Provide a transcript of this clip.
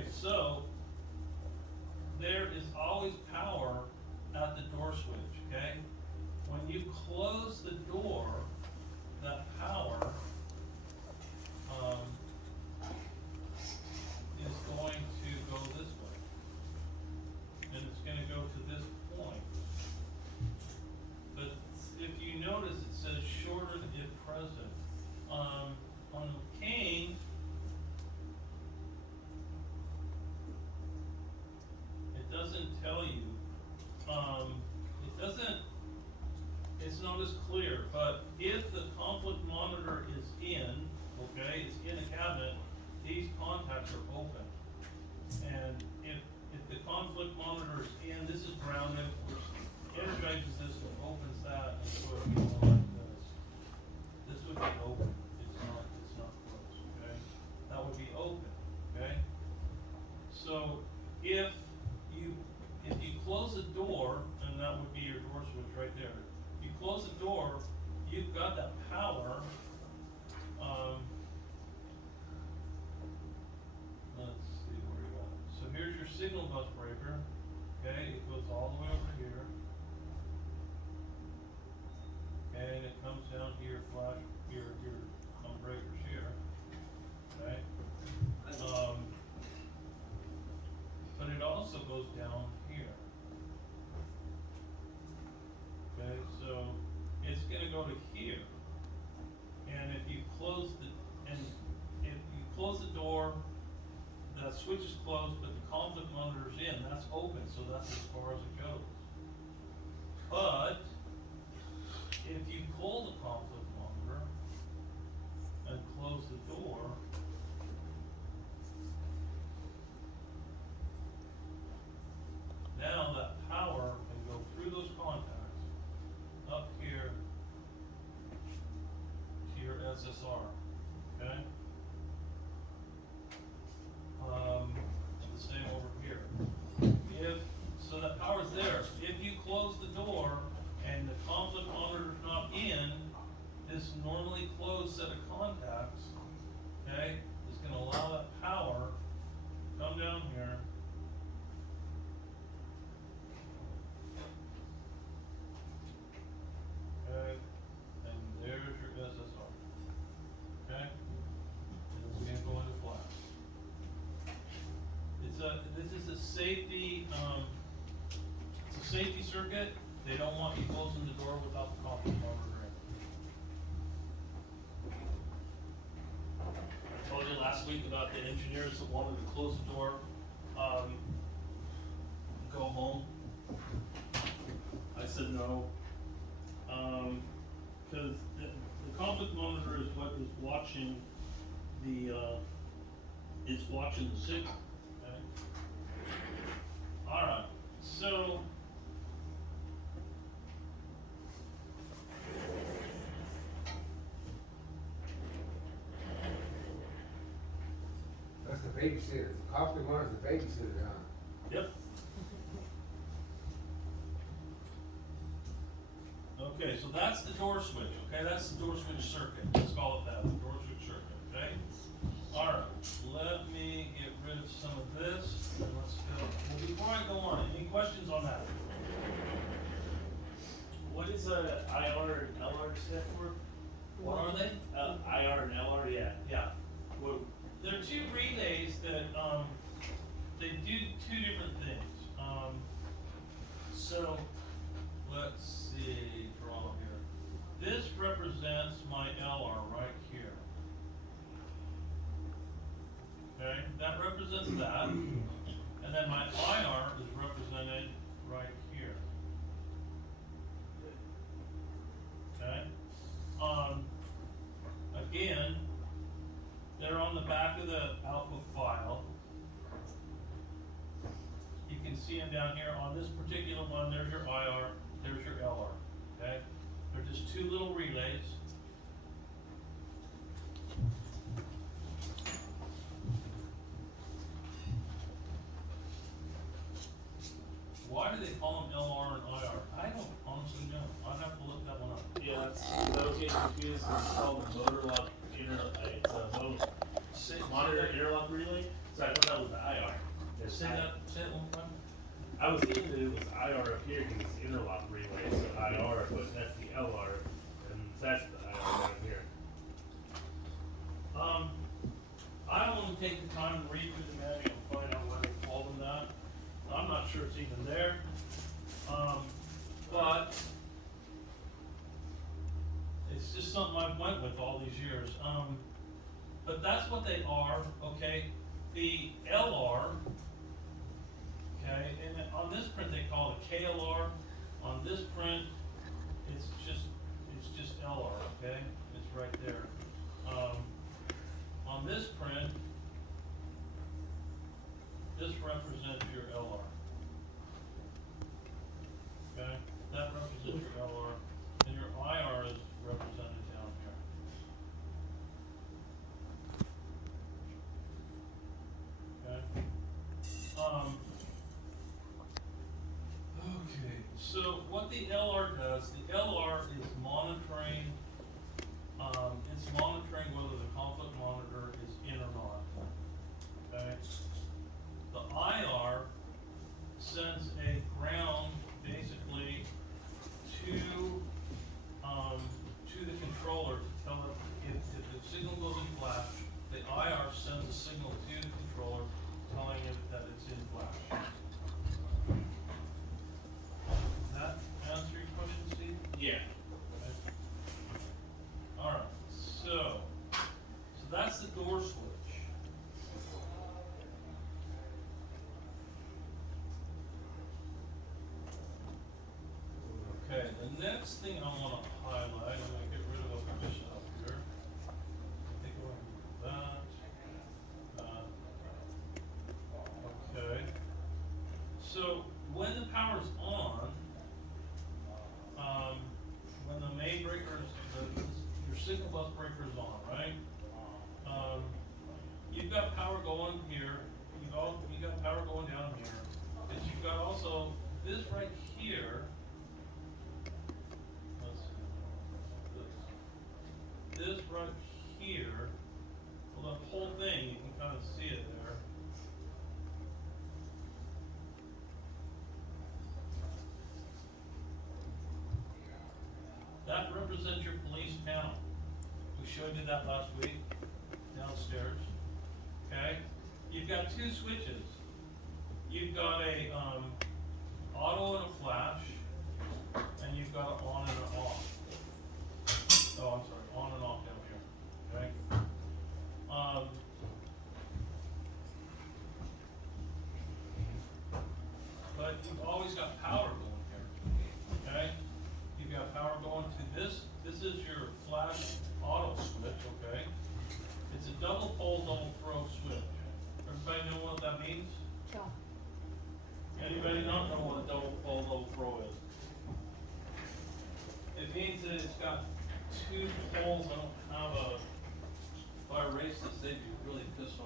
Okay, so there is always power at the door switch, okay? When you close the door, that power, is going to go this way. And it's gonna go to this point. But if you notice, it says shorted if present. On the cane, it doesn't tell you, it's not as clear, but if the conflict monitor is in, okay, it's in a cabinet, these contacts are open. And if the conflict monitor is in, this is grounded, which energizes this and opens that, and so it would be more like this. This would be open, it's not closed, okay? That would be open, okay? So if you close the door, and that would be your door switch right there. You close the door, you've got that power, let's see where you got it. So here's your signal bus breaker, okay, it goes all the way over here. Okay, and it comes down to your flash, your breakers here, okay? But it also goes down here. Okay, so it's gonna go to here. And if you close the door, the switch is closed, but the conflict monitor is in, that's open, so that's as far as it goes. But if you pull the conflict monitor and close the door, now that power can go through those contacts up here to your SSR, okay? The same over here. So that power's there. If you close the door and the conflict monitor's not in, this normally closed set of contacts, okay, is gonna allow that power to come down here. Okay, and there's your SSR, okay? And it's gonna go into flash. This is a safety, it's a safety circuit. They don't want you closing the door without the conflict monitor in. I told you last week about the engineers that wanted to close the door, go home. I said no. Cause the conflict monitor is what is watching it's watching the signal, okay? Alright, so That's the babysitter. The conflict monitor's the babysitter, huh? yep. Okay, so that's the door switch, okay? That's the door switch circuit. Let's call it that, the door switch circuit, okay? Alright, let me get rid of some of this, and let's go. Well, before I go on, any questions on that? What is a IR and LR stand for? What are they? IR and LR, yeah. Yeah. What, They're two relays that, they do two different things. So, let's see, draw here. This represents my LR right here. Okay, that represents that. And then my IR is represented right here. Okay? Again, they're on the back of the output file. You can see them down here. On this particular one, there's your IR, there's your LR, okay? They're just two little relays. Why do they call them LR and IR? I don't honestly know. I'd have to look that one up. yeah, that was getting confused, it's called a motor lock it's a monitor interlock relay. So I thought that was the IR. Say it one time. I was thinking that it was IR up here because it's interlock relay, so IR, but that's the LR, and that's the IR down here. I don't wanna take the time to read through the manual and find out why they call them that. I'm not sure it's even there. But it's just something I've went with all these years. But that's what they are, okay? The LR, okay, and then on this print they call it KLR. On this print, it's just LR, okay? It's right there. On this print, this represents your LR. Okay, that represents your LR, and your IR is represented down here. Okay. Okay, so what the LR does, the LR is monitoring, it's monitoring whether the conflict monitor is in or not. Okay? The IR sends a ground basically to the controller to tell it if the signal goes in flash, the IR sends a signal to the controller telling it that it's in flash. Does that answer your question, Steve? Yeah. Okay. Alright, so that's the door switch. Okay, the next thing I wanna highlight, I'm gonna get rid of what we just up here. I think we're gonna do that. Okay. So when the power's on, when the main breaker's, your signal bus breaker is on, right? You've got power going here, you've got power going down here, but you've got also this right here. Let's see, this right here, well, the whole thing, you can kind of see it there. That represents your police panel. We showed you that last week, downstairs, okay? You've got two switches. You've got a, auto and a flash, and you've got an on and an off. Oh, I'm sorry, on and off down here, okay? But you've always got power going here, okay? You've got power going to this is your flash auto switch, okay? It's a double pole, double throw switch. Everybody know what that means? Yeah. Anybody not know what a double pole, double throw is? It means that it's got two poles. I don't have a, if I erase this, they'd be really pissed